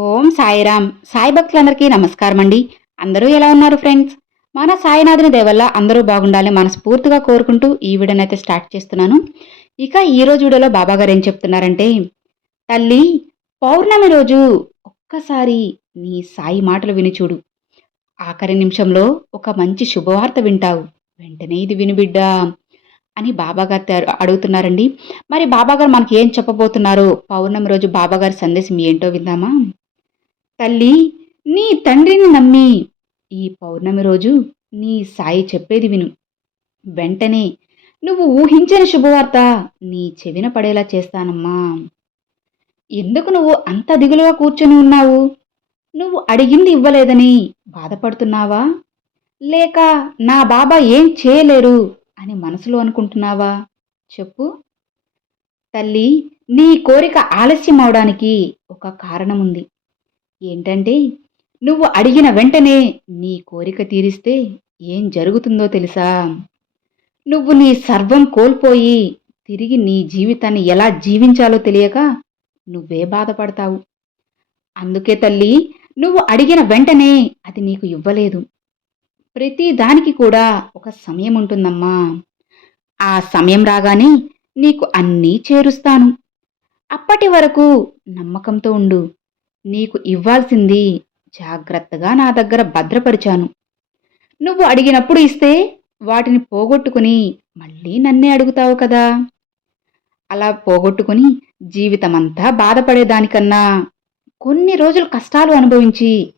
ఓం సాయిరామ్. సాయి భక్తులందరికీ నమస్కారం అండి అందరూ ఎలా ఉన్నారు ఫ్రెండ్స్? మన సాయినాథుని దేవల్ల అందరూ బాగుండాలి మనస్ఫూర్తిగా కోరుకుంటూ ఈ వీడియోని అయితే స్టార్ట్ చేస్తున్నాను. ఇక ఈ రోజు వీడియోలో బాబా గారు ఏం చెప్తున్నారంటే తల్లి పౌర్ణమి రోజు ఒక్కసారి నీ సాయి మాటలు విని చూడు. ఆఖరి నిమిషంలో ఒక మంచి శుభవార్త వింటావు. వెంటనే ఇది విను బిడ్డా అని బాబాగారు అడుగుతున్నారండి. మరి బాబాగారు మనకి ఏం చెప్పబోతున్నారు పౌర్ణమి రోజు బాబాగారి సందేశం ఏంటో విందామా? తల్లి నీ తండ్రిని నమ్మి ఈ పౌర్ణమి రోజు నీ సాయి చెప్పేది విను. వెంటనే నువ్వు ఊహించిన శుభవార్త నీ చెవిన పడేలా చేస్తానమ్మా. ఎందుకు నువ్వు అంత దిగులుగా కూర్చొని ఉన్నావు? నువ్వు అడిగింది ఇవ్వలేదని బాధపడుతున్నావా? లేక నా బాబా ఏం చేయలేరు అని మనసులో అనుకుంటున్నావా? చెప్పు. తల్లి నీ కోరిక ఆలస్యం అవడానికి ఒక కారణం ఉంది ఏంటంటే నువ్వు అడిగిన వెంటనే నీ కోరిక తీరిస్తే ఏం జరుగుతుందో తెలుసా? నువ్వు నీ సర్వం కోల్పోయి తిరిగి నీ జీవితాన్ని ఎలా జీవించాలో తెలియక నువ్వే బాధపడతావు. అందుకే తల్లి నువ్వు అడిగిన వెంటనే అది నీకు ఇవ్వలేదు. ప్రతి దానికి కూడా ఒక సమయం ఉంటుందమ్మా. ఆ సమయం రాగానే నీకు అన్నీ చేరుస్తాను. అప్పటి వరకు నమ్మకంతో ఉండు. నీకు ఇవ్వాల్సింది జాగ్రత్తగా నా దగ్గర భద్రపరిచాను. నువ్వు అడిగినప్పుడు ఇస్తే వాటిని పోగొట్టుకుని మళ్ళీ నన్నే అడుగుతావు కదా. అలా పోగొట్టుకుని జీవితమంతా బాధపడేదానికన్నా కొన్ని రోజులు కష్టాలు అనుభవించి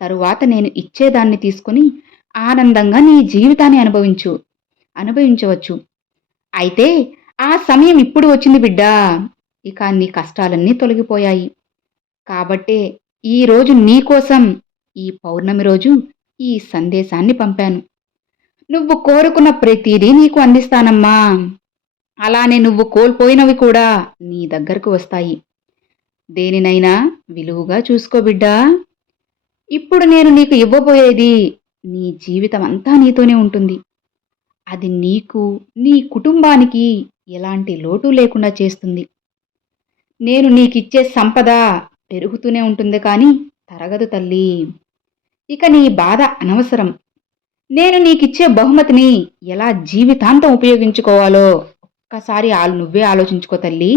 తరువాత నేను ఇచ్చేదాన్ని తీసుకుని ఆనందంగా నీ జీవితాన్ని అనుభవించు అనుభవించవచ్చు. అయితే ఆ సమయం ఇప్పుడు వచ్చింది బిడ్డా. ఇక నీ కష్టాలన్నీ తొలగిపోయాయి. కాబట్టే ఈరోజు నీకోసం ఈ పౌర్ణమి రోజు ఈ సందేశాన్ని పంపాను. నువ్వు కోరుకున్న ప్రతిదీ నీకు అందిస్తానమ్మా. అలానే నువ్వు కోల్పోయినవి కూడా నీ దగ్గరకు వస్తాయి. దేనినైనా విలువగా చూసుకో బిడ్డా. ఇప్పుడు నేను నీకు ఇవ్వబోయేది నీ జీవితం అంతా నీతోనే ఉంటుంది. అది నీకు నీ కుటుంబానికి ఎలాంటి లోటు లేకుండా చేస్తుంది. నేను నీకిచ్చే సంపద పెరుగుతూనే ఉంటుంది కానీ తరగదు తల్లి. ఇక నీ బాధ అనవసరం. నేను నీకిచ్చే బహుమతిని ఎలా జీవితాంతం ఉపయోగించుకోవాలో ఒక్కసారి నువ్వే ఆలోచించుకో తల్లి.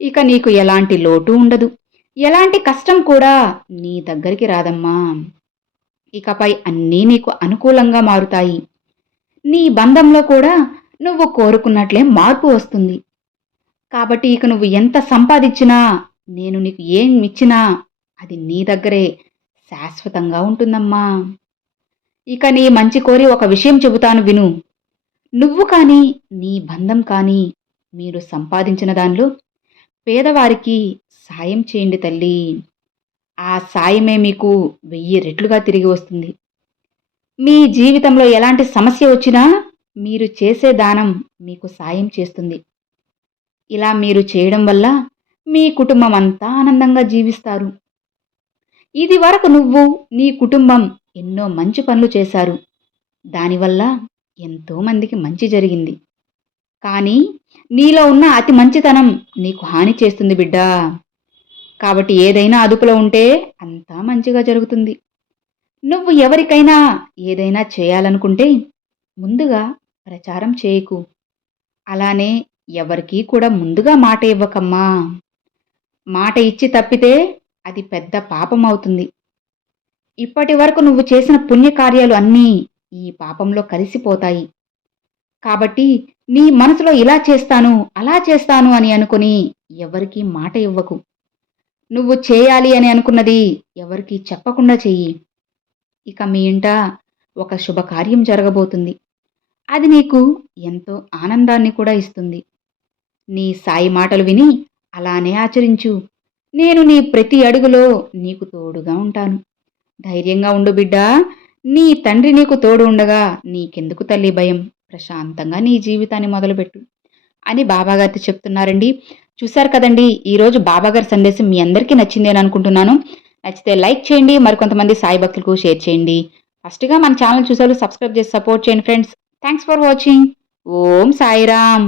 ఇక నీకు ఎలాంటి లోటు ఉండదు. ఎలాంటి కష్టం కూడా నీ దగ్గరికి రాదమ్మా. ఇకపై అన్నీ నీకు అనుకూలంగా మారుతాయి. నీ బంధంలో కూడా నువ్వు కోరుకున్నట్లే మార్పు వస్తుంది. కాబట్టి ఇక నువ్వు ఎంత సంపాదించినా నేను నీకు ఏం ఇచ్చినా అది నీ దగ్గరే. శాశ్వతంగా ఉంటుందమ్మా. ఇక నీ మంచి కోరి ఒక విషయం చెబుతాను విను. నువ్వు కానీ నీ బంధం కానీ మీరు సంపాదించిన దానిలో పేదవారికి సాయం చేయండి తల్లి. ఆ సాయమే మీకు వెయ్యి రెట్లుగా తిరిగి వస్తుంది. మీ జీవితంలో ఎలాంటి సమస్య వచ్చినా మీరు చేసే దానం మీకు సాయం చేస్తుంది. ఇలా మీరు చేయడం వల్ల మీ కుటుంబం అంతా ఆనందంగా జీవిస్తారు. ఇది వరకు నువ్వు నీ కుటుంబం ఎన్నో మంచి పనులు చేశారు. దానివల్ల ఎంతోమందికి మంచి జరిగింది. కానీ నీలో ఉన్న అతి మంచితనం నీకు హాని చేస్తుంది బిడ్డా. కాబట్టి ఏదైనా అదుపులో ఉంటే అంతా మంచిగా జరుగుతుంది. నువ్వు ఎవరికైనా ఏదైనా చేయాలనుకుంటే ముందుగా ప్రచారం చేయకు. అలానే ఎవరికీ కూడా ముందుగా మాట ఇవ్వకమ్మా. మాట ఇచ్చి తప్పితే అది పెద్ద పాపం అవుతుంది. ఇప్పటి వరకు నువ్వు చేసిన పుణ్యకార్యాలు అన్నీ ఈ పాపంలో కలిసిపోతాయి. కాబట్టి నీ మనసులో ఇలా చేస్తాను అలా చేస్తాను అని అనుకుని ఎవరికీ మాట ఇవ్వకు. నువ్వు చేయాలి అని అనుకున్నది ఎవరికీ చెప్పకుండా చెయ్యి. ఇక మీ ఇంట ఒక శుభకార్యం జరగబోతుంది. అది నీకు ఎంతో ఆనందాన్ని కూడా ఇస్తుంది. నీ సాయి మాటలు విని అలానే ఆచరించు. నేను నీ ప్రతి అడుగులో నీకు తోడుగా ఉంటాను. ధైర్యంగా ఉండు బిడ్డా. నీ తండ్రి నీకు తోడు ఉండగా నీకెందుకు తల్లి భయం? ప్రశాంతంగా నీ జీవితాన్ని మొదలుపెట్టు. అని బాబాగారితో చెప్తున్నారండి. చూశారు కదండి ఈరోజు బాబాగారి సందేశం మీ అందరికీ నచ్చింది అని అనుకుంటున్నాను. నచ్చితే లైక్ చేయండి మరికొంతమంది సాయి భక్తులకు షేర్ చేయండి. ఫస్ట్గా మన ఛానల్ చూసారు సబ్స్క్రైబ్ చేసి సపోర్ట్ చేయండి friends. Thanks for watching. Om Sairam.